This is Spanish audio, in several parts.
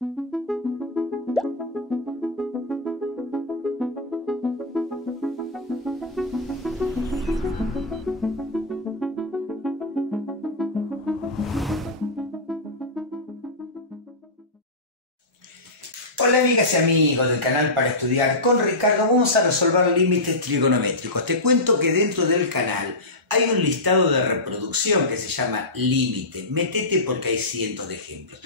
Hola amigas y amigos del canal Para Estudiar con Ricardo. Vamos a resolver límites trigonométricos. Te cuento que dentro del canal hay un listado de reproducción que se llama límite. Métete porque hay cientos de ejemplos.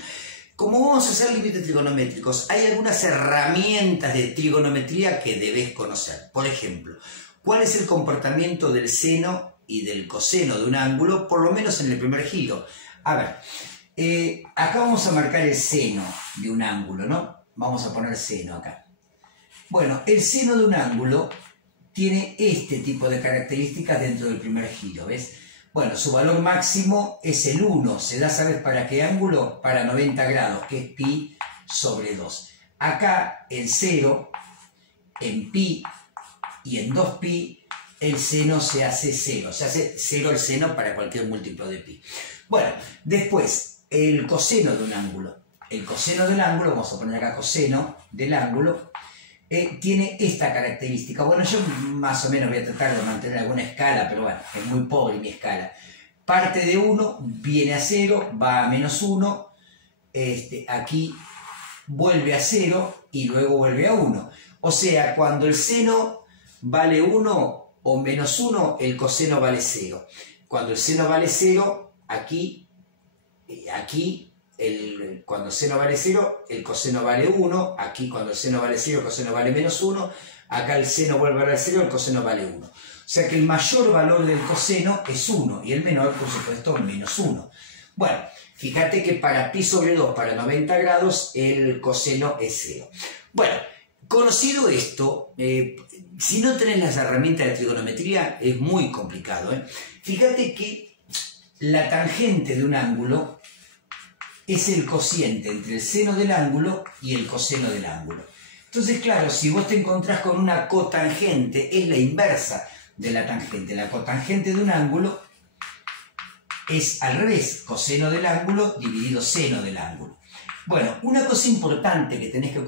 Como vamos a hacer límites trigonométricos, hay algunas herramientas de trigonometría que debes conocer. Por ejemplo, ¿cuál es el comportamiento del seno y del coseno de un ángulo, por lo menos en el primer giro? A ver, acá vamos a marcar el seno de un ángulo, ¿no? Vamos a poner seno acá. Bueno, el seno de un ángulo tiene este tipo de características dentro del primer giro, ¿ves? Bueno, su valor máximo es el 1. Se da, ¿sabes para qué ángulo? Para 90 grados, que es pi sobre 2. Acá, en 0, en pi y en 2pi, el seno se hace 0. Se hace 0 el seno para cualquier múltiplo de pi. Bueno, después, el coseno de un ángulo. El coseno del ángulo, vamos a poner acá coseno del ángulo, tiene esta característica. Bueno, yo más o menos voy a tratar de mantener alguna escala, pero bueno, es muy pobre mi escala. Parte de 1, viene a 0, va a menos 1, aquí vuelve a 0 y luego vuelve a 1. O sea, cuando el seno vale 1 o menos 1, el coseno vale 0. Cuando el seno vale 0, cuando el seno vale 0, el coseno vale 1. Aquí, cuando el seno vale 0, el coseno vale menos 1. Acá el seno vuelve a valer 0, el coseno vale 1. O sea que el mayor valor del coseno es 1 y el menor, por supuesto, menos 1. Bueno, fíjate que para pi sobre 2, para 90 grados, el coseno es 0. Bueno, conocido esto, si no tenés las herramientas de trigonometría, es muy complicado, ¿eh? Fíjate que la tangente de un ángulo es el cociente entre el seno del ángulo y el coseno del ángulo. Entonces, claro, si vos te encontrás con una cotangente, es la inversa de la tangente. La cotangente de un ángulo es al revés, coseno del ángulo dividido seno del ángulo. Bueno, una cosa importante que tenés que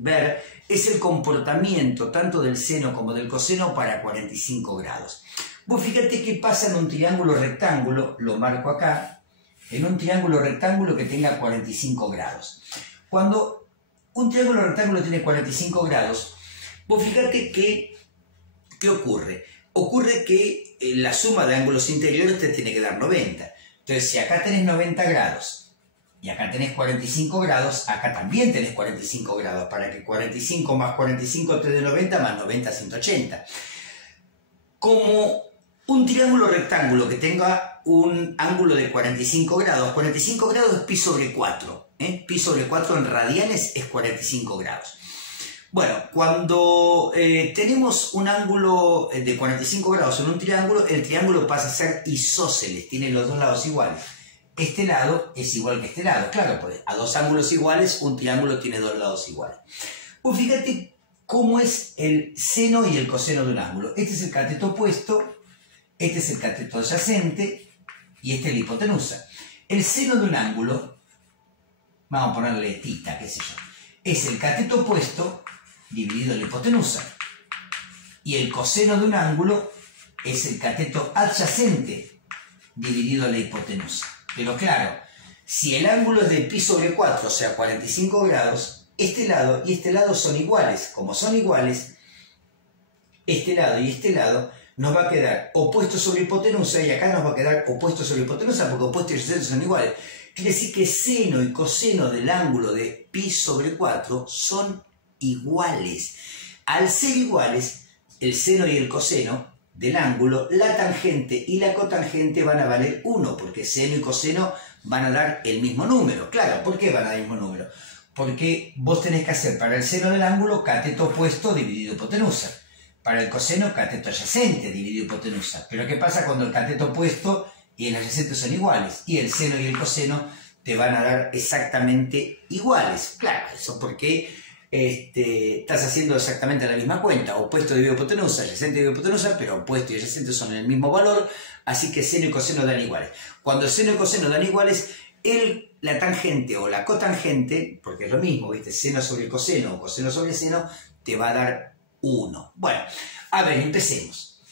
ver es el comportamiento tanto del seno como del coseno para 45 grados. Vos fíjate qué pasa en un triángulo rectángulo, lo marco acá, en un triángulo rectángulo que tenga 45 grados. Cuando un triángulo rectángulo tiene 45 grados, vos fíjate que, ¿qué ocurre? Ocurre que la suma de ángulos interiores te tiene que dar 90. Entonces, si acá tenés 90 grados y acá tenés 45 grados, acá también tenés 45 grados, para que 45 más 45 te dé 90, más 90, 180. Como un triángulo rectángulo que tenga un ángulo de 45 grados es pi sobre 4. Pi sobre 4 en radianes es 45 grados. Bueno, cuando tenemos un ángulo de 45 grados en un triángulo, el triángulo pasa a ser isósceles, tiene los dos lados iguales. Este lado es igual que este lado. Claro, pues a dos ángulos iguales, un triángulo tiene dos lados iguales. Pues fíjate cómo es el seno y el coseno de un ángulo. Este es el cateto opuesto, este es el cateto adyacente y este es la hipotenusa. El seno de un ángulo, vamos a ponerle tita, qué sé yo, es el cateto opuesto dividido la hipotenusa. Y el coseno de un ángulo es el cateto adyacente dividido la hipotenusa. Pero claro, si el ángulo es de pi sobre 4, o sea 45 grados, este lado y este lado son iguales. Como son iguales, este lado y este lado nos va a quedar opuesto sobre hipotenusa y acá nos va a quedar opuesto sobre hipotenusa porque opuesto y adyacente son iguales. Quiere decir que seno y coseno del ángulo de pi sobre 4 son iguales. Al ser iguales, el seno y el coseno del ángulo, la tangente y la cotangente van a valer 1, porque seno y coseno van a dar el mismo número. Claro, ¿por qué van a dar el mismo número? Porque vos tenés que hacer para el seno del ángulo cateto opuesto dividido hipotenusa. Para el coseno, cateto adyacente dividido hipotenusa. Pero ¿qué pasa cuando el cateto opuesto y el adyacente son iguales? Y el seno y el coseno te van a dar exactamente iguales. Claro, eso porque estás haciendo exactamente la misma cuenta. Opuesto dividido hipotenusa, adyacente dividido hipotenusa, pero opuesto y adyacente son el mismo valor, así que seno y coseno dan iguales. Cuando el seno y coseno dan iguales, el la tangente o la cotangente, porque es lo mismo, ¿viste? Seno sobre coseno o coseno sobre seno, te va a dar 1. Bueno, a ver, empecemos.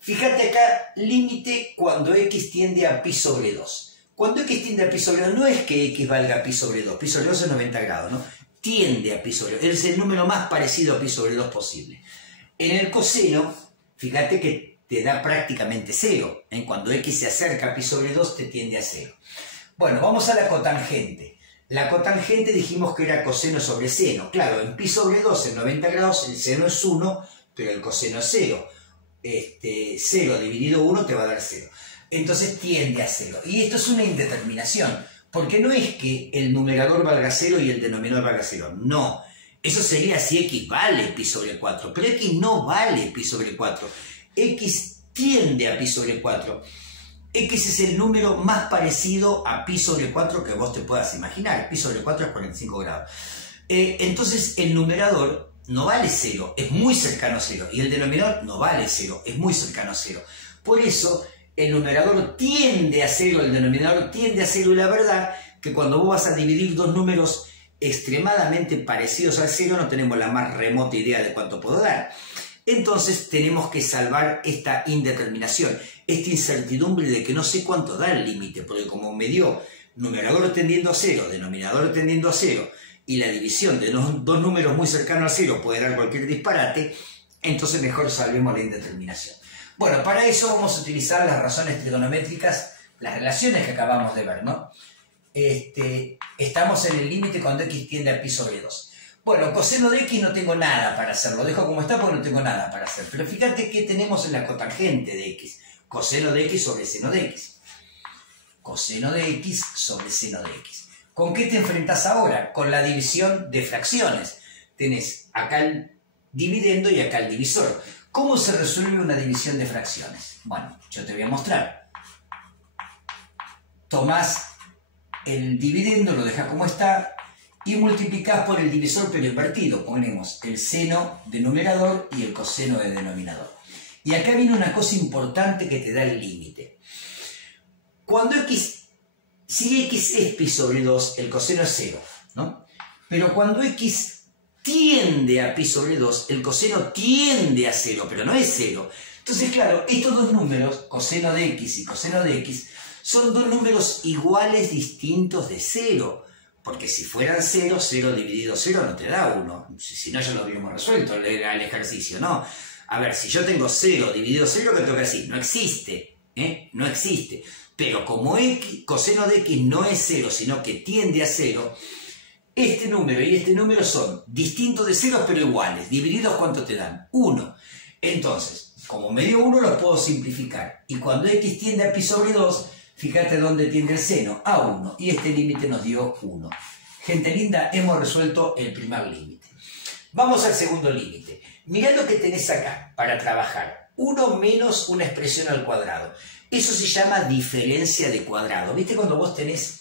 Fíjate acá, límite cuando x tiende a pi sobre 2. Cuando x tiende a pi sobre 2, no es que x valga pi sobre 2. Pi sobre 2 es 90 grados, ¿no? Tiende a pi sobre 2. Es el número más parecido a pi sobre 2 posible. En el coseno, fíjate que te da prácticamente 0. Cuando x se acerca a pi sobre 2, te tiende a 0. Bueno, vamos a la cotangente. La cotangente dijimos que era coseno sobre seno. Claro, en pi sobre 2, en 90 grados, el seno es 1, pero el coseno es 0. 0 dividido 1 te va a dar 0. Entonces tiende a 0. Y esto es una indeterminación, porque no es que el numerador valga 0 y el denominador valga 0. No. Eso sería si x vale pi sobre 4, pero x no vale pi sobre 4. X tiende a pi sobre 4. X es el número más parecido a pi sobre 4 que vos te puedas imaginar. Pi sobre 4 es 45 grados. Entonces el numerador no vale 0, es muy cercano a 0. Y el denominador no vale 0, es muy cercano a 0. Por eso el numerador tiende a 0, el denominador tiende a 0. Y la verdad que cuando vos vas a dividir dos números extremadamente parecidos al 0, no tenemos la más remota idea de cuánto puedo dar. Entonces tenemos que salvar esta indeterminación, esta incertidumbre de que no sé cuánto da el límite, porque como me dio numerador tendiendo a 0, denominador tendiendo a 0, y la división de dos números muy cercanos a 0 puede dar cualquier disparate, entonces mejor salvemos la indeterminación. Bueno, para eso vamos a utilizar las razones trigonométricas, las relaciones que acabamos de ver, ¿no? Estamos en el límite cuando x tiende a pi sobre 2. Bueno, coseno de x no tengo nada para hacer, lo dejo como está porque no tengo nada para hacer. Pero fíjate qué tenemos en la cotangente de x. Coseno de x sobre seno de x. Coseno de x sobre seno de x. ¿Con qué te enfrentas ahora? Con la división de fracciones. Tenés acá el dividendo y acá el divisor. ¿Cómo se resuelve una división de fracciones? Bueno, yo te voy a mostrar. Tomás el dividendo, lo dejas como está, y multiplicás por el divisor pero invertido. Ponemos el seno de numerador y el coseno de denominador. Y acá viene una cosa importante que te da el límite. Cuando si x es pi sobre 2, el coseno es 0, ¿no? Pero cuando x tiende a pi sobre 2, el coseno tiende a 0, pero no es 0. Entonces, claro, estos dos números, coseno de x y coseno de x, son dos números iguales distintos de 0. Porque si fueran 0, 0 dividido 0 no te da 1. Si no, ya lo habríamos resuelto el ejercicio, ¿no? A ver, si yo tengo 0 dividido 0, ¿qué tengo que decir? No existe, no existe. Pero como coseno de x no es 0, sino que tiende a 0, este número y este número son distintos de 0, pero iguales. Divididos, ¿cuánto te dan? 1. Entonces, como me dio 1, los puedo simplificar. Y cuando x tiende a pi sobre 2, fíjate dónde tiende el seno, a 1, y este límite nos dio 1. Gente linda, hemos resuelto el primer límite. Vamos al segundo límite. Mirá lo que tenés acá para trabajar. 1 menos una expresión al cuadrado. Eso se llama diferencia de cuadrado. ¿Viste cuando vos tenés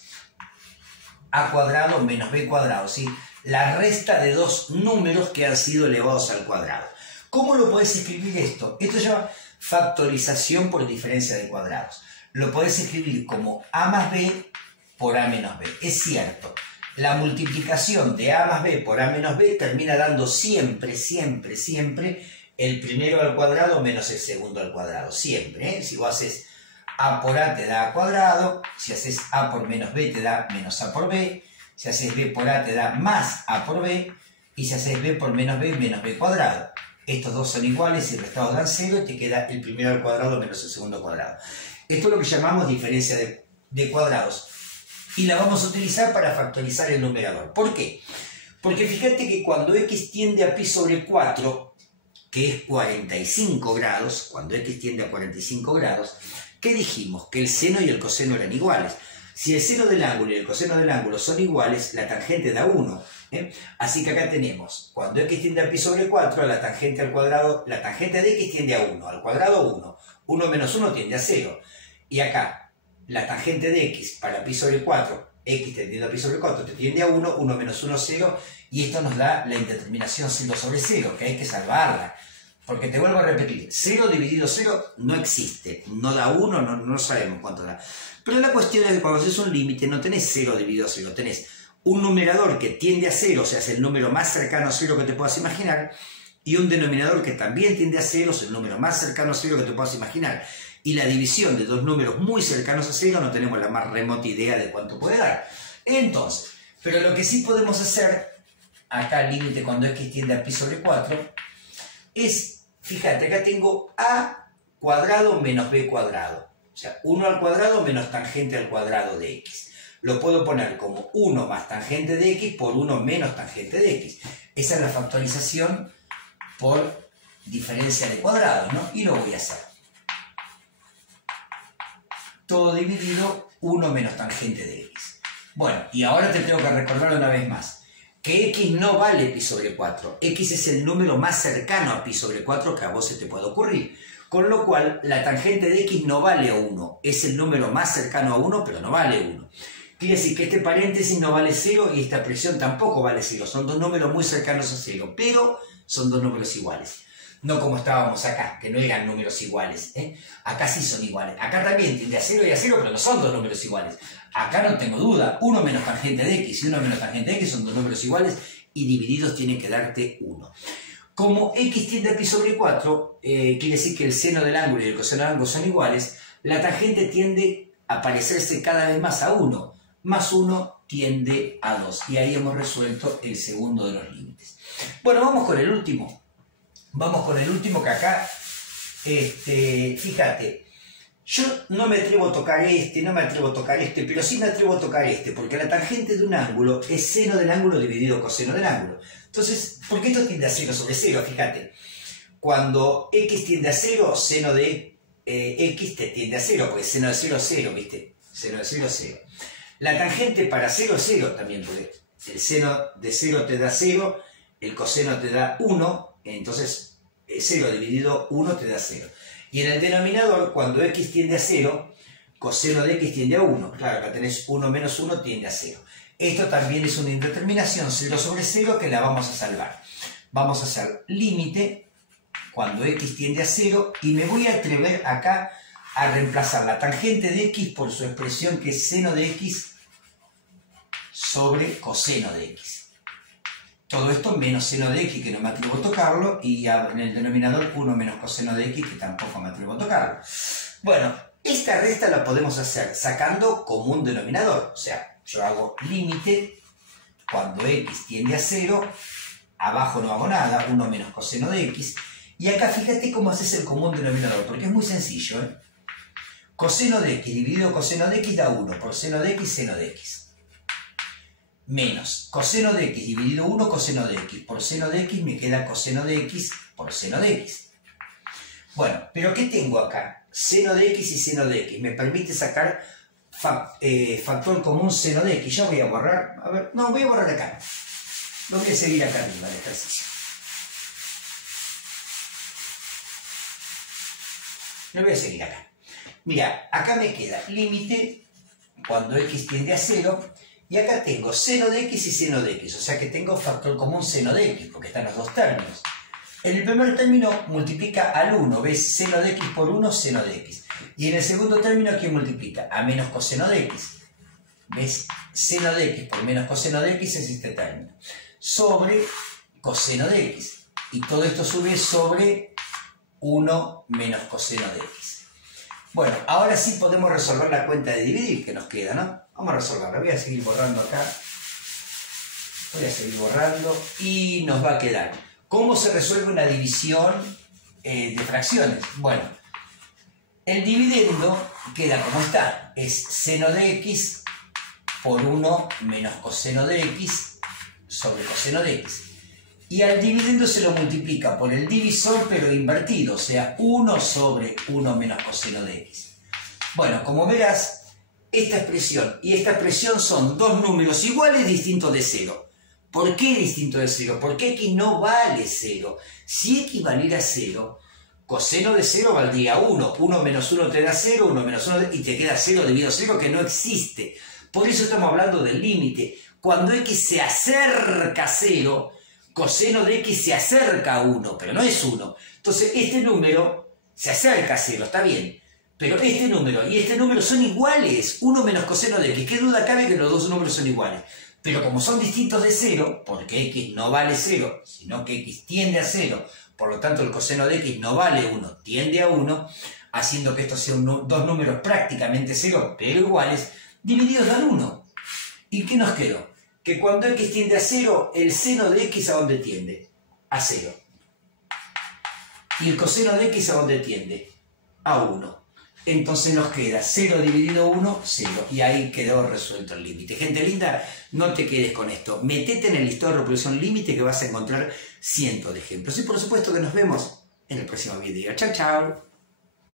a cuadrado menos b cuadrado? ¿Sí? La resta de dos números que han sido elevados al cuadrado. ¿Cómo lo podés escribir esto? Esto se llama factorización por diferencia de cuadrados. Lo podés escribir como a más b por a menos b. Es cierto, la multiplicación de a más b por a menos b termina dando siempre, siempre, siempre el primero al cuadrado menos el segundo al cuadrado. Siempre, ¿eh? Si vos haces a por a te da a cuadrado, si haces a por menos b te da menos a por b, si haces b por a te da más a por b, y si haces b por menos b cuadrado. Estos dos son iguales y restados dan 0 y te queda el primero al cuadrado menos el segundo al cuadrado. Esto es lo que llamamos diferencia de cuadrados. Y la vamos a utilizar para factorizar el numerador. ¿Por qué? Porque fíjate que cuando x tiende a pi sobre 4, que es 45 grados, cuando x tiende a 45 grados, ¿qué dijimos? Que el seno y el coseno eran iguales. Si el seno del ángulo y el coseno del ángulo son iguales, la tangente da 1. Así que acá tenemos, cuando x tiende a pi sobre 4, la tangente al cuadrado, la tangente de x tiende a 1, al cuadrado 1. 1 menos 1 tiende a 0. Y acá, la tangente de x para pi sobre 4, x tendiendo a pi sobre 4, te tiende a 1, 1 menos 1, 0, y esto nos da la indeterminación 0 sobre 0, que hay que salvarla. Porque te vuelvo a repetir, 0 dividido 0 no existe, no da 1, no sabemos cuánto da. Pero la cuestión es que cuando haces un límite no tenés 0 dividido 0, tenés un numerador que tiende a 0, o sea, es el número más cercano a 0 que te puedas imaginar, y un denominador que también tiende a 0, es el número más cercano a 0 que te puedas imaginar. Y la división de dos números muy cercanos a 0 no tenemos la más remota idea de cuánto puede dar. Entonces, pero lo que sí podemos hacer, acá el límite cuando x tiende a pi sobre 4, es, fíjate, acá tengo a cuadrado menos b cuadrado. O sea, 1 al cuadrado menos tangente al cuadrado de x. Lo puedo poner como 1 más tangente de x por 1 menos tangente de x. Esa es la factorización por diferencia de cuadrados, ¿no? Y lo voy a hacer. Todo dividido 1 menos tangente de x. Bueno, y ahora te tengo que recordar una vez más que x no vale pi sobre 4. X es el número más cercano a pi sobre 4 que a vos se te puede ocurrir. Con lo cual, la tangente de x no vale 1. Es el número más cercano a 1, pero no vale 1. Quiere decir que este paréntesis no vale 0 y esta expresión tampoco vale 0. Son dos números muy cercanos a 0, pero son dos números iguales. No como estábamos acá, que no eran números iguales. Acá sí son iguales. Acá también tiende a 0 y a 0, pero no son dos números iguales. Acá no tengo duda. 1 menos tangente de x y 1 menos tangente de x son dos números iguales y divididos tienen que darte 1. Como x tiende a pi sobre 4, quiere decir que el seno del ángulo y el coseno del ángulo son iguales, la tangente tiende a parecerse cada vez más a 1. Más 1 tiende a 2. Y ahí hemos resuelto el segundo de los límites. Bueno, vamos con el último. Vamos con el último que acá, fíjate, yo no me atrevo a tocar no me atrevo a tocar pero sí me atrevo a tocar porque la tangente de un ángulo es seno del ángulo dividido coseno del ángulo. Entonces, ¿por qué esto tiende a 0 sobre 0? Fíjate, cuando x tiende a 0, seno de x te tiende a 0, porque seno de 0 es 0, ¿viste? Seno de 0 es 0. La tangente para 0 es 0 también, porque el seno de 0 te da 0, el coseno te da 1, entonces 0 dividido 1 te da 0. Y en el denominador, cuando x tiende a 0, coseno de x tiende a 1. Claro, acá tenés 1 menos 1 tiende a 0. Esto también es una indeterminación 0 sobre 0 que la vamos a salvar. Vamos a hacer límite cuando x tiende a 0 y me voy a atrever acá a reemplazar la tangente de x por su expresión que es seno de x sobre coseno de x. Todo esto menos seno de x, que no me atrevo a tocarlo, y en el denominador 1 menos coseno de x, que tampoco me atrevo a tocarlo. Bueno, esta resta la podemos hacer sacando común denominador. O sea, yo hago límite cuando x tiende a 0, abajo no hago nada, 1 menos coseno de x, y acá fíjate cómo haces el común denominador, porque es muy sencillo, Coseno de x dividido coseno de x da 1 por seno de x, seno de x. Menos coseno de x dividido 1 coseno de x por seno de x me queda coseno de x por seno de x. Bueno, pero ¿qué tengo acá? Seno de x y seno de x. Me permite sacar factor común seno de x. Ya voy a borrar. A ver, no, voy a borrar acá. Lo voy a seguir acá arriba el ejercicio. Lo voy a seguir acá. Mira, acá me queda límite cuando x tiende a 0. Y acá tengo seno de x y seno de x, o sea que tengo factor común seno de x, porque están los dos términos. En el primer término multiplica al 1, ¿ves? Seno de x por 1, seno de x. Y en el segundo término, ¿quién multiplica? A menos coseno de x. ¿Ves? Seno de x por menos coseno de x es este término. Sobre coseno de x. Y todo esto sube sobre 1 menos coseno de x. Bueno, ahora sí podemos resolver la cuenta de dividir que nos queda, ¿no? Vamos a resolverla. Voy a seguir borrando acá. Voy a seguir borrando y nos va a quedar. ¿Cómo se resuelve una división de fracciones? Bueno, el dividendo queda como está. Es seno de x por 1 menos coseno de x sobre coseno de x. Y al dividendo se lo multiplica por el divisor, pero invertido, o sea, 1 sobre 1 menos coseno de x. Bueno, como verás, esta expresión y esta expresión son dos números iguales distintos de 0. ¿Por qué distintos de 0? Porque x no vale 0. Si x valiera 0, coseno de 0 valdría 1. 1 menos 1 te da 0, 1 menos 1 y te queda 0 dividido 0 que no existe. Por eso estamos hablando del límite. Cuando x se acerca a 0, coseno de x se acerca a 1, pero no es 1. Entonces este número se acerca a 0, está bien. Pero este número y este número son iguales. 1 menos coseno de x. ¿Qué duda cabe que los dos números son iguales? Pero como son distintos de 0, porque x no vale 0, sino que x tiende a 0, por lo tanto el coseno de x no vale 1, tiende a 1, haciendo que estos sean dos números prácticamente 0, pero iguales, divididos dan 1. ¿Y qué nos quedó? Que cuando x tiende a 0, el seno de x ¿a dónde tiende? A 0. Y el coseno de x ¿a dónde tiende? A 1. Entonces nos queda 0 dividido 1, 0. Y ahí quedó resuelto el límite. Gente linda, no te quedes con esto. Metete en el listado de reproducción límite que vas a encontrar cientos de ejemplos. Y por supuesto que nos vemos en el próximo video. Chao, chao.